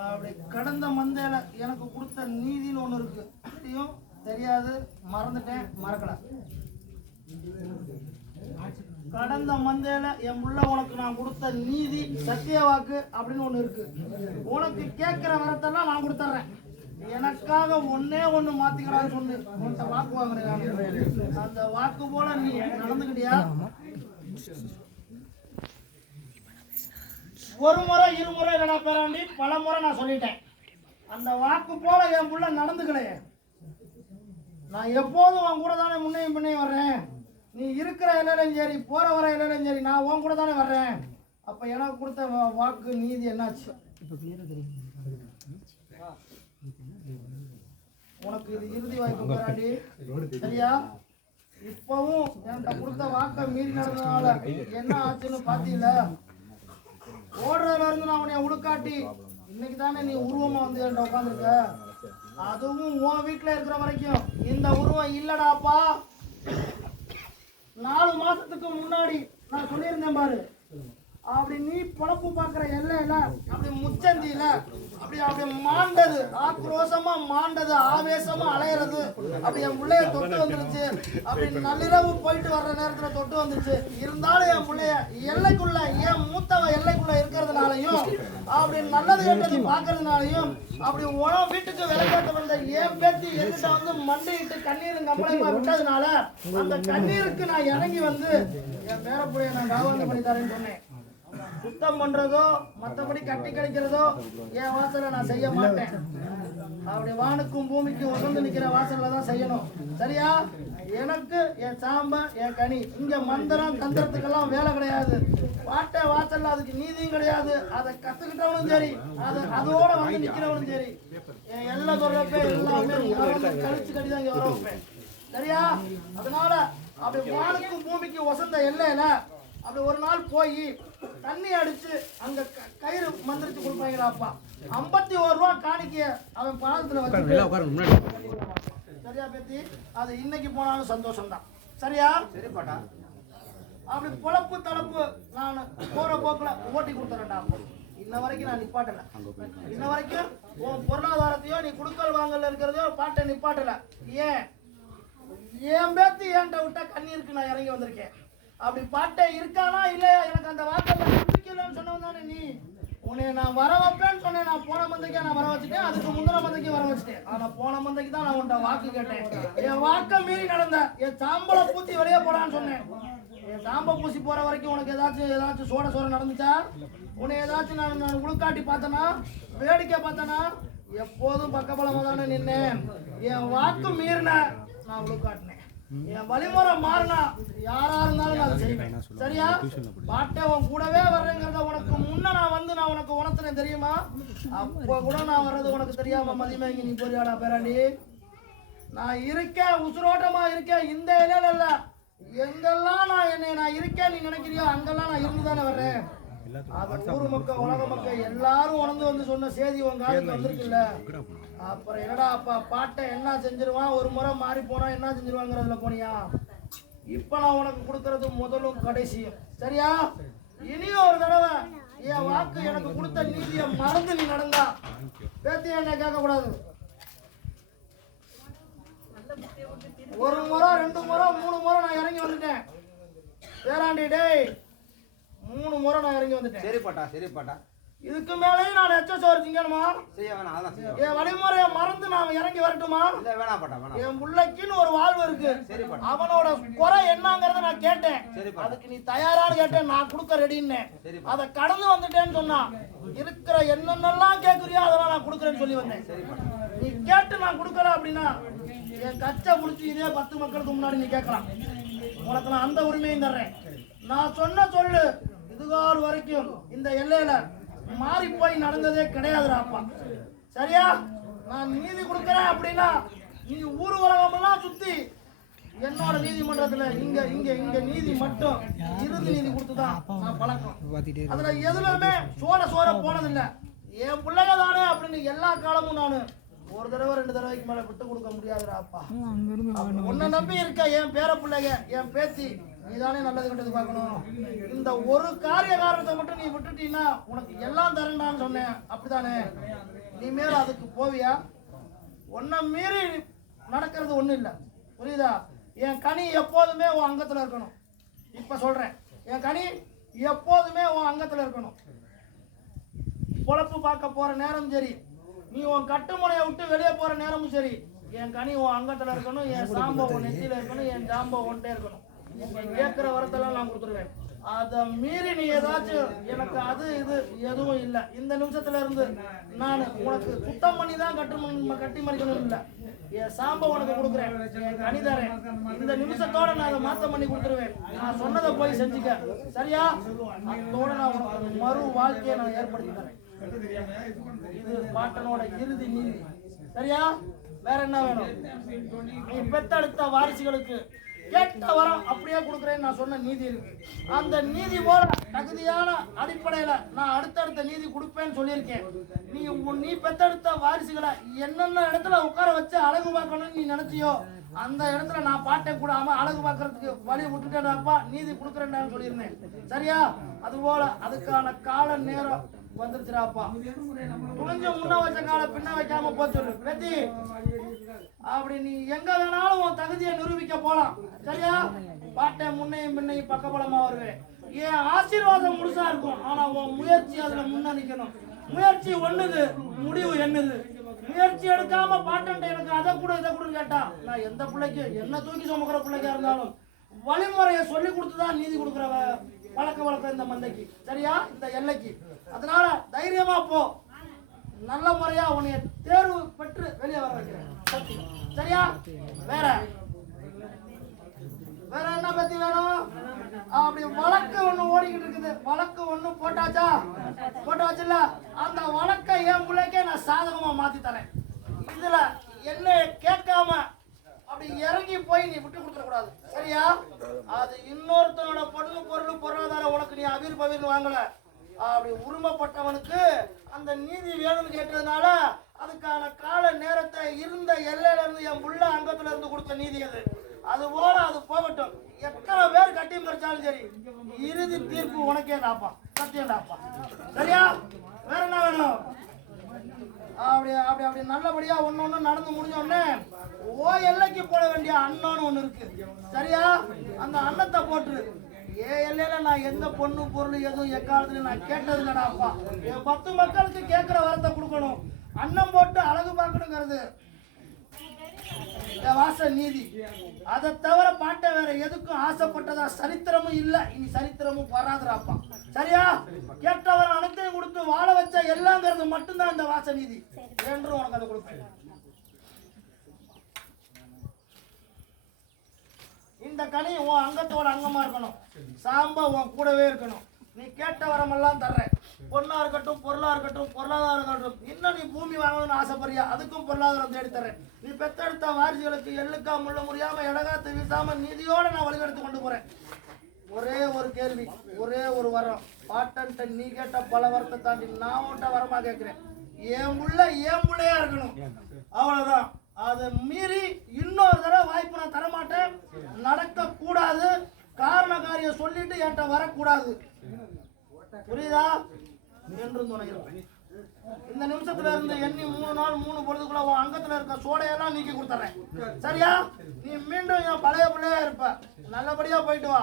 அப்படி கடந்த மந்தையில எனக்கு கொடுத்த நீதின்னு ஒண்ணு இருக்கு. தெரியும் தெரியாது மறந்துட்டேன் மறக்கல. கடந்த மந்தையில என் புள்ள உனக்கு நான் கொடுத்த நீதி சத்திய வாக்கு அப்படின்னு ஒண்ணு இருக்கு. உனக்கு கேட்கிற வரத்தெல்லாம் நான் கொடுத்துட்றேன் எனக்காக ஒன்னே ஒண்ணு மாத்திக்கிறான்னு சொல்லி. உன்கிட்ட வாக்கு வாங்குறேன் அந்த வாக்கு போல நீ நடந்துக்கிட்டியா? ஒரு முறை இருமுறை இல்லைனா பேராண்டி? பல முறை நான் சொல்லிட்டேன். அந்த வாக்கு போல என் புள்ள நடந்துக்கலையே. நான் எப்போதும் உன் கூட தானே முன்னையும் பின்னையும் வர்றேன். நீ இருக்கிற இலையிலும் சரி போற வர இலையிலும் சரி நான் உன் கூட தானே வர்றேன். அப்ப எனக்கு கொடுத்த வா- வாக்கு நீதி என்னாச்சு? உனக்கு இது இறுதி வாய்ப்பு பேராண்டி சரியா? இப்பவும் என்கிட்ட கொடுத்த வாக்கை மீறி நடந்ததுனால என்ன ஆச்சுன்னு பாத்தீங்களா ஓடுறதுல இருந்து நான் உன்னை உடுக்காட்டி இன்னைக்கு தானே நீ உருவமா வந்து என்கிட்ட உட்காந்துருக்க அதுவும் உன் வீட்டுல இருக்கிற வரைக்கும். இந்த உருவம் இல்லடாப்பா. நாலு மாசத்துக்கு முன்னாடி நான் சொல்லியிருந்தேன் பாரு. அப்படி நீ பொழப்பு பார்க்குற எல்லையில அப்படி முச்சந்தியில அப்படி அப்படி மாண்டது ஆக்ரோஷமா மாண்டது ஆவேசமா அலையிறது. அப்படி என் பிள்ளைய தொட்டு வந்துருச்சு. அப்படி நள்ளிரவு போயிட்டு வர்ற நேரத்துல தொட்டு வந்துருச்சு. இருந்தாலும் என் பிள்ளைய எல்லைக்குள்ள என் மூத்தவ எல்லைக்குள்ள இருக்கிறதுனாலையும் அப்படி நல்லது கெட்டது பாக்குறதுனாலையும் அப்படி உணவு வீட்டுக்கு விளையாட்டு வந்த என் பேத்தி என்கிட்ட வந்து மண்டிட்டு கண்ணீரும் கம்பளையுமா விட்டதுனால அந்த கண்ணீருக்கு நான் இறங்கி வந்து என் பேரப்புடைய நான் காவல் பண்ணி தரேன்னு சொன்னேன். சுத்தம் பண்றதோ மத்தபடி கட்டி கழிக்கிறதோ என் வாசலை நான் செய்ய மாட்டேன். அப்படி வானுக்கும் பூமிக்கும் உகந்து நிக்கிற வாசல்ல தான் செய்யணும். சரியா? எனக்கு என் சாம்ப என் கனி இங்க மந்திரம் தந்திரத்துக்கெல்லாம் வேலை கிடையாது. வாட்டை வாசல்ல அதுக்கு நீதியும் கிடையாது. அதை கத்துக்கிட்டவனும் சரி அது அதோட வந்து நிக்கிறவனும் சரி. என் எல்லா சொல்றப்ப எல்லாமே கழிச்சு கட்டி தான் இங்க வர சரியா? அதனால அப்படி வானுக்கும் பூமிக்கும் வசந்த எல்லையில அப்படி ஒரு நாள் போய் தண்ணி அடிச்சு அங்க க- கயிறு மந்திரிச்சு கொடுப்பாங்களா அப்பா ஐம்பத்தி ஒரு ரூபா காணிக்க அவன் பணத்துல வச்சு சரியா பேத்தி? அது இன்னைக்கு போனாலும் சந்தோஷம் தான் சரியா? சரிப்பாட்டா. அப்படி பொழப்பு தளப்பு நான் போற போக்குல ஓட்டி கொடுத்துறேன்டா இன்ன வரைக்கும் நான் நிப்பாட்டல. இன்ன வரைக்கும் உன் பொருளாதாரத்தையோ நீ குடுக்கல் வாங்கல இருக்கிறதையோ பாட்டை நிப்பாட்டல. ஏன்? என் பேத்து என்கிட்ட விட்டா கண்ணீருக்கு நான் இறங்கி வந்திருக்கேன்? அப்படி பாட்டை இருக்கானா இல்லையா? எனக்கு அந்த வார்த்தையில நம்பிக்கை இல்லைன்னு சொன்னவன் தானே நீ. உன்னை நான் வர வைப்பேன்னு சொன்னேன். நான் போன மந்தைக்கே நான் வர வச்சுட்டேன். அதுக்கு முந்தின மந்தைக்கு வர வச்சுட்டேன். ஆனா போன மந்தைக்கு தான் நான் உன்ட்ட வாக்கு கேட்டேன். என் வாக்க மீறி நடந்த என் சாம்பலை பூத்தி வெளியே போடான்னு சொன்னேன். என் சாம்ப பூசி போற வரைக்கும் உனக்கு ஏதாச்சும் ஏதாச்சும் சோட சோட நடந்துச்சா? உன்னை ஏதாச்சும் நான் நான் உளுக்காட்டி பார்த்தனா? வேடிக்கை பார்த்தனா? எப்போதும் பக்கபலமா தானே நின்னேன். என் வாக்கு மீறின நான் உளுக்காட்டினேன். என் வழிமுறை மாறினா யாரா இருந்தாலும் நான் செய்வேன் சரியா? பாட்டை உன் கூடவே வர்றேங்கிறத உனக்கு முன்ன நான் வந்து நான் உனக்கு உணர்த்தினேன் தெரியுமா? அப்ப கூட நான் வர்றது உனக்கு தெரியாம மதிமேங்கி நீ போறியாடா பேராண்டி. நான் இருக்கேன் உசுரோட்டமா இருக்கேன். இந்த இலையில இல்ல. எங்கெல்லாம் நான் என்னை நான் இருக்கேன் நீ நினைக்கிறியோ அங்கெல்லாம் நான் இருந்து தானே வர்றேன். அது ஊர் மக்கள் உலக மக்கள் எல்லாரும் உணர்ந்து வந்து சொன்ன செய்தி உன் காதுக்கு வந்திருக்குல்ல. அப்புறம் என்னடா அப்பா பாட்டை என்ன செஞ்சிருவான்? ஒரு முறை மாறி போனா என்ன செஞ்சிருவாங்கிறதுல போனியா? இப்ப நான் உனக்கு கொடுக்கறது முதலும் கடைசியும். சரியா? இனியும் ஒரு தடவை என் வாக்கு எனக்கு கொடுத்த நீதியை மறந்து நீ நடந்தா. பேத்தி என்ன கேட்க கூடாது ஒரு முறை ரெண்டு முறை மூணு முறை நான் இறங்கி வந்துட்டேன். பேராண்டி டேய். மூணு முறை நான் இறங்கி வந்துட்டேன். சரிப்பாட்டா சரிப்பாட்டா இதுக்கு மேலேயும் நான் எச்சசோறு திங்கணுமா? செய்ய வேணாம் அதான் என் வழிமுறையை மறந்து நான் இறங்கி வரட்டுமா? இல்ல வேணாம்பாட்டா வேணாம். என் புள்ளைக்குன்னு ஒரு வாழ்வு இருக்கு. சரிப்பாட்டா அவனோட குறை என்னங்கறத நான் கேட்டேன். சரிப்பா. அதுக்கு நீ தயாரான்னு கேட்டேன். நான் கொடுக்க ரெடின்னு. அதை கடந்து வந்துட்டேன்னு சொன்னா இருக்கிற என்னென்னலாம் கேட்குறியோ அதெல்லாம் நான் கொடுக்குறேன்னு சொல்லி வந்தேன். நீ கேட்டு நான் கொடுக்கல அப்படின்னா என் கச்சை முடிச்சு இதே பத்து மக்களுக்கு முன்னாடி நீ கேட்கலாம். உனக்கு நான் அந்த உரிமையும் தர்றேன். நான் சொன்ன சொல்லு இதுகால் வரைக்கும் இந்த எல்லையில மாறி போய் நடந்ததே கிடையாதுடா அப்பா சரியா? நான் நீதி கொடுக்குறேன் அப்படின்னா நீ ஊர் உலகமெல்லாம் சுத்தி என்னோட நீதிமன்றத்துல இங்க இங்க இங்க நீதி மட்டும் இறுதி நீதி கொடுத்துதான் நான் பழக்கம். அதுல எதுலயுமே சோட சோற போனதில்ல. என் பிள்ளைங்க தானே அப்படின்னு எல்லா காலமும் நான் ஒரு தடவை ரெண்டு தடவைக்கு மேல விட்டு கொடுக்க முடியாதுடாப்பா. அங்கிருந்து உன்னை நம்பி இருக்க என் பேர பிள்ளைங்க என் பேத்தி நீதானே நல்லது கெட்டது பார்க்கணும். இந்த ஒரு காரிய காரணத்தை மட்டும் நீ விட்டுட்டீன்னா உனக்கு எல்லாம் தரேன்டான்னு சொன்னேன். அப்படிதானே நீ மேல அதுக்கு போவியா? ஒன்ன மீறி நடக்கிறது ஒன்றும் இல்லை. புரியுதா? என் கனி எப்போதுமே உன் அங்கத்துல இருக்கணும். இப்ப சொல்றேன். என் கனி எப்போதுமே உன் அங்கத்துல இருக்கணும். பொழப்பு பார்க்க போற நேரம் சரி. நீ உன் கட்டுமுனையை விட்டு வெளியே போற நேரமும் சரி. என் கனி உன் அங்கத்துல இருக்கணும் என் சாம்பம் உன் நெத்தியில இருக்கணும் என் ஜாம்பம் உன்ட்டே இருக்கணும். கேட்கிற வரத்தெல்லாம் நான் கொடுத்துருவேன். அதை மீறி நீ ஏதாச்சும் எனக்கு அது இது எதுவும் இல்லை. இந்த நிமிஷத்துல இருந்து நான் உனக்கு சுத்தம் பண்ணி தான் கட்டு கட்டி மறிக்கணும் இல்லை. என் சாம்ப உனக்கு கொடுக்குறேன். என் கனி தரேன். இந்த நிமிஷத்தோட நான் அதை மாத்தம் பண்ணி கொடுத்துருவேன். நான் சொன்னதை போய் செஞ்சுக்க. சரியா? அதோட நான் உனக்கு மறு வாழ்க்கையை நான் ஏற்படுத்தி தரேன். இது பாட்டனோட இறுதி நீதி. சரியா? வேற என்ன வேணும்? நீ பெத்தெடுத்த வாரிசுகளுக்கு கேட்ட வரம் அப்படியே கொடுக்குறேன்னு நான் சொன்ன நீதி இருக்கு. அந்த நீதி போல தகுதியான அடிப்படையில நான் அடுத்தடுத்த நீதி கொடுப்பேன்னு சொல்லியிருக்கேன். நீ உன் நீ பெத்தெடுத்த வாரிசுகளை என்னென்ன இடத்துல உட்கார வச்சு அழகு பார்க்கணும்னு நீ நினைச்சியோ அந்த இடத்துல நான் பாட்டை கூடாம அழகு பார்க்கறதுக்கு வழி விட்டுட்டேடாப்பா நீதி கொடுக்குறேன்டான்னு சொல்லியிருந்தேன். சரியா? அது போல அதுக்கான கால நேரம் வந்துருச்சுடாப்பா. துணிஞ்சு முன்ன வச்ச கால பின்ன வைக்காம போச்சு வெத்தி அப்படி நீ எங்க வேணாலும் உன் தகுதியை நிரூபிக்க போலாம். சரியா? பாட்டேன் முன்னையும் பின்னையும் பக்கபலமா வருவேன் என் ஆசீர்வாதம் முழுசா இருக்கும். ஆனா உன் முயற்சி அதுல முன்ன நிக்கணும். முயற்சி ஒண்ணுது முடிவு என்னது? முயற்சி எடுக்காம பாட்டன் எனக்கு அதை கூட இதை கூட கேட்டா நான் எந்த பிள்ளைக்கு என்ன தூக்கி சுமக்கிற பிள்ளைக்கா இருந்தாலும் வழிமுறையை சொல்லி கொடுத்துதான் நீதி கொடுக்குற வழக்க வழக்கம் இந்த மந்தைக்கு. சரியா? இந்த எல்லைக்கு. அதனால தைரியமா போ. நல்ல முறையா உன்னைய தேர்வு பெற்று வெளியே வர வைக்கிறேன். சரியா? வேற? வேற என்ன பத்தி வேணும்? அப்படி வழக்கு ஒண்ணு ஓடிக்கிட்டு இருக்குது. வழக்கு ஒண்ணு போட்டாச்சா? போட்டாச்சுல்ல? அந்த வழக்கை என் பிள்ளைக்கே நான் சாதகமா மாத்தி தரேன். இதுல என்ன கேட்காம அப்படி இறங்கி போய் நீ விட்டு கொடுத்துட கூடாது சரியா? அது இன்னொருத்தனோட பொண்ணு பொருள் பொருளாதாரம் உனக்கு நீ அவிர் பவிர் வாங்கல. அப்படி உரிமைப்பட்டவனுக்கு அந்த நீதி வேணும்னு கேட்டதுனால அதுக்கான கால நேரத்தை இருந்த எல்லையில இருந்து என் புள்ள அங்கத்துல இருந்து கொடுத்த நீதி அது. அது போல அது போகட்டும். எத்தனை பேர் கட்டி மறிச்சாலும் சரி இறுதி தீர்ப்பு உனக்கே தாப்பா சத்தியம் தாப்பா சரியா? வேற என்ன வேணும்? அப்படி அப்படி அப்படி நல்லபடியா ஒண்ணு ஒண்ணு நடந்து முடிஞ்ச உடனே ஓ எல்லைக்கு போட வேண்டிய அண்ணன்னு ஒண்ணு இருக்கு. சரியா? அந்த அன்னத்தை போட்டு ஏ நான் எந்த பொண்ணு பொருள் எதுவும் எக்காலத்துலயும் நான் கேட்டது இல்லடாப்பா என் பத்து மக்களுக்கு கேட்கிற வரத்தை கொடுக்கணும். அன்னம் போட்டு அழகு பார்க்கணுங்கிறது. வாச நீதி. அதை தவிர பாட்டை வேற எதுக்கும் ஆசைப்பட்டதா? சரித்திரமும் இல்ல. இனி சரித்திரமும் வராதுராப்பா சரியா? கேட்டவர் அனைத்தையும் கொடுத்து வாழ வச்ச எல்லாங்கிறது மட்டும்தான் இந்த வாச நீதி. என்றும் உனக்கு அதை கொடுப்பேன். இந்த கனி உன் அங்கத்தோட அங்கமா இருக்கணும். சாம்ப உன் கூடவே இருக்கணும். நீ கேட்ட வரமெல்லாம் தர்றேன். பொண்ணா இருக்கட்டும் பொருளா இருக்கட்டும் பொருளாதாரம் இருக்கட்டும். இன்னும் நீ பூமி வாங்கணும்னு ஆசைப்படுறியா? அதுக்கும் பொருளாதாரம் தேடி தர்றேன். நீ பெத்தெடுத்த வாரிசுகளுக்கு எள்ளுக்கா முள்ள முடியாம இடகாத்து வீசாம நிதியோட நான் வழிநடத்தி கொண்டு போறேன். ஒரே ஒரு கேள்வி ஒரே ஒரு வரம். பாட்டன்ட்ட நீ கேட்ட பல வரத்தை தாண்டி நான் உன்ட்ட வரமா கேட்கிறேன். என் முள்ள என் முள்ளையா இருக்கணும். அவ்வளவுதான். அதை மீறி இன்னொரு தடவை வாய்ப்பு நான் தரமாட்டேன். நடக்க கூடாது காரண காரியம் சொல்லிட்டு என்கிட்ட வரக்கூடாது. புரியுதா? என்று துணைகிறேன் இந்த நிமிஷத்துல இருந்து எண்ணி மூணு நாள் மூணு பொழுதுக்குள்ள உன் அங்கத்துல இருக்க சோடையெல்லாம் நீக்கி கொடுத்துறேன். சரியா? நீ மீண்டும் என் பழைய பிள்ளையா இருப்ப. நல்லபடியா போயிட்டு வா.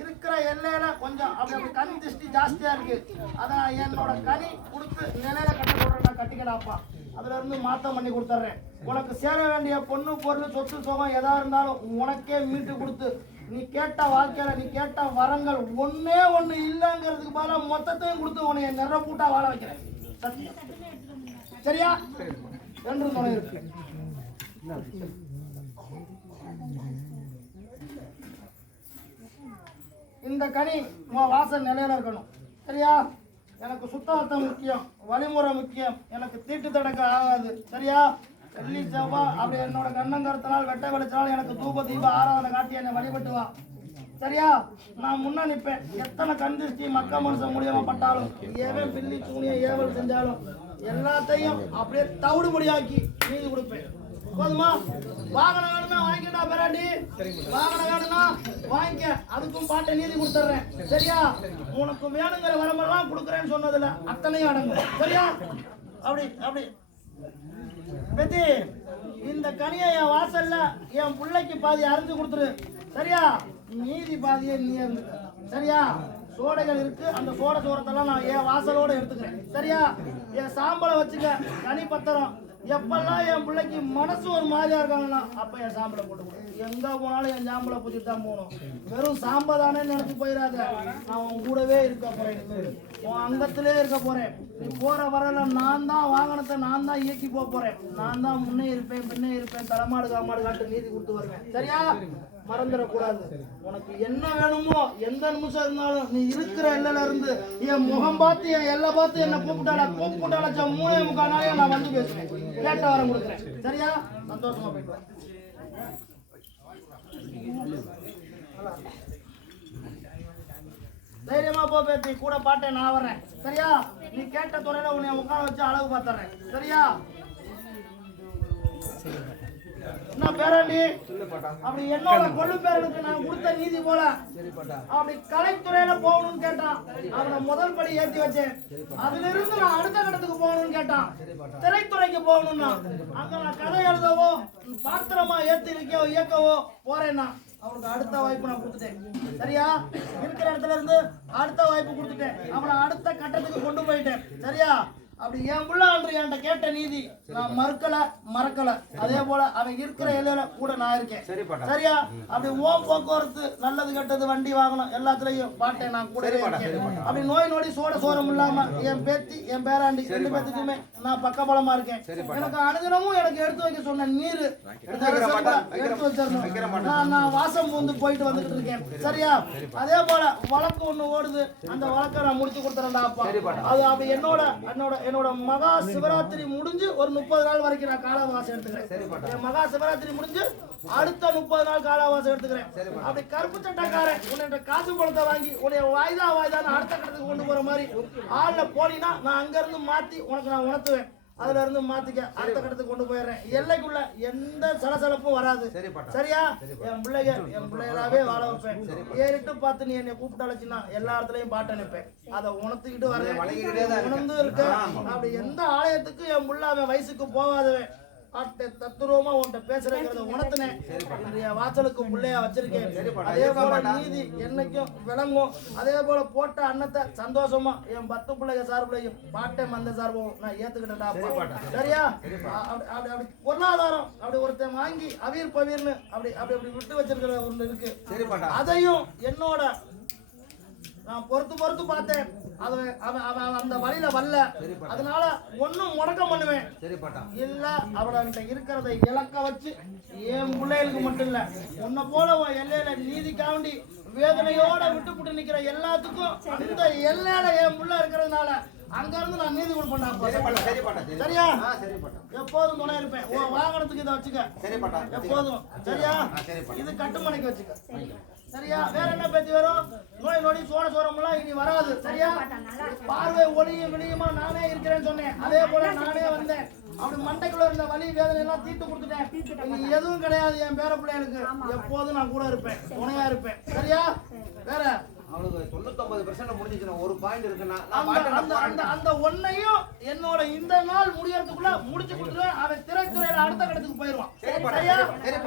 இருக்கிற எல்லையில கொஞ்சம் அப்படி கனி கண் திருஷ்டி ஜாஸ்தியா இருக்கு. அதை நான் என்னோட கனி கொடுத்து நிலையில கட்டி சொல்றேன் நான் கட்டிக்கலாப்பா அதுல இருந்து மாத்தம் பண்ணி கொடுத்துட்றேன் உனக்கு சேர வேண்டிய பொண்ணு பொருள் சொத்து சுகம் எதா இருந்தாலும் உனக்கே மீட்டு கொடுத்து நீ கேட்ட வாழ்க்கையில நீ கேட்ட வரங்கள் ஒன்னே ஒண்ணு இல்லைங்கிறதுக்கு பதிலாக மொத்தத்தையும் கொடுத்து உன்னை நிறப்பூட்டா வாழ வைக்கிறேன். சத்தியம் சரியா? ரெண்டு துணை இருக்கு. இந்த கனி உன் வாசல் நிலையில இருக்கணும். சரியா? எனக்கு சுத்தம் முக்கியம் வழிமுறை முக்கியம். எனக்கு தீட்டு தடக்க ஆகாது. சரியா? வெள்ளி செவ்வா அப்படி என்னோட கண்ணங்கருத்தினால் வெட்ட வெளிச்சால் எனக்கு தூப தீப ஆராதனை காட்டி என்னை வழிபட்டு வா. சரியா? நான் முன்ன நிற்பேன். எத்தனை கண் மக்க மனுஷன் மூலியமா பட்டாலும் ஏவன் பில்லி சூனிய ஏவல் செஞ்சாலும் எல்லாத்தையும் அப்படியே தவிடுபடியாக்கி நீதி கொடுப்பேன். போதுமா? வாகனம் வேணும்னா வாங்கிட்டா பெராண்டி வாகனம் வேணும்னா வாங்கிக்க. அதுக்கும் பாட்டை நீதி கொடுத்துட்றேன். சரியா? உனக்கு வேணுங்கிற வரம்பெல்லாம் கொடுக்குறேன்னு சொன்னதுல அத்தனையும் அடங்கும். சரியா? அப்படி அப்படி. பெத்தி இந்த கனியை என் வாசல்ல என் பிள்ளைக்கு பாதி அரைஞ்சு கொடுத்துரு. சரியா? நீதி பாதியை நீ இருந்துக்க சரியா? சோடைகள் இருக்கு. அந்த சோடை சோரத்தெல்லாம் நான் என் வாசலோட எடுத்துக்கிறேன். சரியா? என் சாம்பலை வச்சுக்க கனி பத்திரம். எப்பெல்லாம் என் பிள்ளைக்கு மனசு ஒரு மாதிரியா இருக்காங்கன்னா அப்ப என் சாம்பலை போட்டு எங்க போனாலும் என் ஜாம்பலை பூச்சிட்டு தான் போகணும். வெறும் சாம்பதானே நினைச்சு போயிடாத. நான் உன் கூடவே இருக்க போறேன். உன் அங்கத்திலே இருக்க போறேன். நீ போற வரல நான் தான் வாகனத்தை நான் தான் இயக்கி போக போறேன். நான் தான் முன்னே இருப்பேன் பின்னே இருப்பேன். தலைமாடு காமாடு காட்டு நீதி கொடுத்து வருவேன். சரியா? மறந்துடக்கூடாது. உனக்கு என்ன வேணுமோ எந்த நிமிஷம் இருந்தாலும் நீ இருக்கிற எல்லையில இருந்து என் முகம் பார்த்து என் எல்லை பார்த்து என்ன கூப்பிட்டால கூப்பிட்டால மூணே முக்கால் நாளையும் நான் வந்து பேசுவேன். கேட்ட வரம் கொடுக்குறேன். சரியா? சந்தோஷமா போயிட்டு தைரியமா போ பேத்தி கூட பாட்டேன் நான் வர்றேன். சரியா? நீ கேட்ட துறையில உன்னை உட்கார வச்சு அளவு பார்த்துறேன். சரியா? என்ன பேரண்டி? அப்படி என்னோட கொள்ளு பேரனுக்கு நான் கொடுத்த நீதி போல. அப்படி கலைத்துறையில போகணும்னு கேட்டான். அவனை முதல் படி ஏத்தி வச்சேன். அதுல இருந்து நான் அடுத்த கட்டத்துக்கு போகணும்னு கேட்டான். திரைத்துறைக்கு போகணும்னா அங்க நான் கதை எழுதவோ பாத்திரமா ஏத்தி இருக்கவோ இயக்கவோ போறேன்னா அவனுக்கு அடுத்த வாய்ப்பு நான் கொடுத்துட்டேன். சரியா? இருக்கிற இடத்துல இருந்து அடுத்த வாய்ப்பு கொடுத்துட்டேன். அவனை அடுத்த கட்டத்துக்கு கொண்டு போயிட்டேன். சரியா? அப்படி என் புள்ள அன்று என்கிட்ட கேட்ட நீதி நான் மறுக்கல மறக்கல. அதே போல அவன் இருக்கிற எல்லையில கூட நான் இருக்கேன். சரி பாட்டா. சரியா? அப்படி ஓம் போக்குவரத்து நல்லது கெட்டது வண்டி வாகனம் எல்லாத்துலயும் பாட்டேன் நான் கூட. அப்படி நோய் நொடி சோட சோரம் இல்லாம என் பேத்தி என் பேராண்டி ரெண்டு பேத்துக்குமே நான் பக்கபலமா இருக்கேன். எனக்கு அனுதினமும் எனக்கு எடுத்து வைக்க சொன்ன நீர் எடுத்து வச்சிடணும். நான் நான் வாசம் பூந்து போயிட்டு வந்துட்டு இருக்கேன். சரியா? அதே போல வழக்கு ஒண்ணு ஓடுது. அந்த வழக்கை நான் முடிச்சு கொடுத்துறேன்டா அப்பா. அது அப்படி என்னோட என்னோட என்னோட மகா சிவராத்திரி முடிஞ்சு ஒரு முப்பது நாள் வரைக்கும் நான் காலவாசம் எடுத்துக்கிறேன். என் மகா சிவராத்திரி முடிஞ்சு அடுத்த முப்பது நாள் காலவாசம் எடுத்துக்கிறேன். அப்படி கருப்பு சட்டக்காரன் உன்னை காசு பணத்தை வாங்கி உன்னை வாய்தா வாய்தான்னு அடுத்த கட்டத்துக்கு கொண்டு போற மாதிரி ஆள்ல போனீங்கன்னா நான் அங்க இருந்து மாத்தி உனக்கு நான் உணர்த்துவேன். அதுல இருந்து மாத்திக்க அடுத்த கட்டத்துக்கு கொண்டு போயிடுறேன். எல்லைக்குள்ள எந்த சலசலப்பும் வராது. சரியா? என் பிள்ளைங்க என் பிள்ளைகளாவே வாழ வைப்பேன். ஏறிட்டு பார்த்து நீ என்னை கூப்பிட்டாச்சுன்னா எல்லா இடத்துலயும் பாட்டு அனுப்பேன். அதை உணர்த்துக்கிட்டு வரேன். உணர்ந்து இருக்க அப்படி எந்த ஆலயத்துக்கு என் புள்ள அவன் வயசுக்கு போகாதவன். அட்டை தத்துருவமா உன்கிட்ட பேசுறேங்கிறத உணர்த்தினேன் நிறைய வாசலுக்கு பிள்ளையா வச்சிருக்கேன். அதே போல நீதி என்னைக்கும் விளங்கும். அதே போல போட்ட அன்னத்தை சந்தோஷமா என் பத்து பிள்ளைங்க சார்பிலையும் பாட்டை மந்த சார்பும் நான் ஏத்துக்கிட்டேன்டா. சரியா? அப்படி அப்படி பொருளாதாரம் அப்படி ஒருத்தன் வாங்கி அவீர் பவீர்னு அப்படி அப்படி அப்படி விட்டு வச்சிருக்கிற ஒண்ணு இருக்கு. அதையும் என்னோட நான் பொறுத்து பொறுத்து பார்த்தேன். அவன் அவன் அந்த வழியில வரல. அதனால ஒண்ணும் முடக்கம் பண்ணுவேன். இல்ல அவன்கிட்ட இருக்கிறத இலக்க வச்சு என் பிள்ளைகளுக்கு மட்டும் இல்ல உன்னை போல உன் எல்லையில நீதிக்காண்டி வேதனையோட விட்டு போட்டு நிக்கிற எல்லாத்துக்கும் அந்த எல்லையில என் புள்ள இருக்கிறதுனால அங்க இருந்து நான் நீதி கொடுப்பேன் சரியா? எப்போதும் துணை இருப்பேன். உன் வாகனத்துக்கு இதை வச்சுக்க. எப்போதும். சரியா. இது கட்டுமனைக்கு வச்சுக்க. சரியா? வேற என்ன பேச்சு வரும்? நோய் நொடி சோழ சோரம்லாம் இனி வராது. சரியா? பார்வை ஒளியும் விழியுமா நானே இருக்கிறேன்னு சொன்னேன். அதே போல நானே வந்தேன். அப்படி மண்டைக்குள்ள இருந்த வலி வேதனை எல்லாம் தீர்த்து கொடுத்துட்டேன். இனி எதுவும் கிடையாது என் பேர பிள்ளைகளுக்கு. எப்போதும் நான் கூட இருப்பேன். துணையா இருப்பேன். சரியா? வேற அவனுக்கு தொண்ணூத்தொன்பது பெர்சன்ட் முடிஞ்சிச்சுன்னா ஒரு பாயிண்ட் இருக்குன்னா அந்த அந்த ஒன்னையும் என்னோட இந்த நாள் முடியறதுக்குள்ள முடிச்சு கொடுத்துருவேன். அவன் திரைத்துறையில அடுத்த கட்டத்துக்கு போயிருவான் சரியா.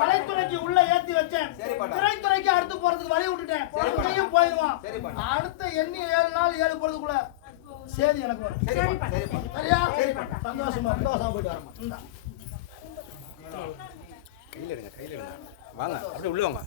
கலைத்துறைக்கு உள்ள ஏத்தி வச்சேன். திரைத்துறைக்கு அடுத்து போறதுக்கு வழி விட்டுட்டேன். அங்கேயும் போயிருவான். அடுத்த எண்ணி ஏழு நாள் ஏழு பொழுதுக்குள்ள சேதி எனக்கு வரும். சரியா? சந்தோஷமா சந்தோஷமா போயிட்டு வரமா கையில் எடுங்க கையில் எடுங்க. வாங்க. அப்படியே உள்ள வாங்க.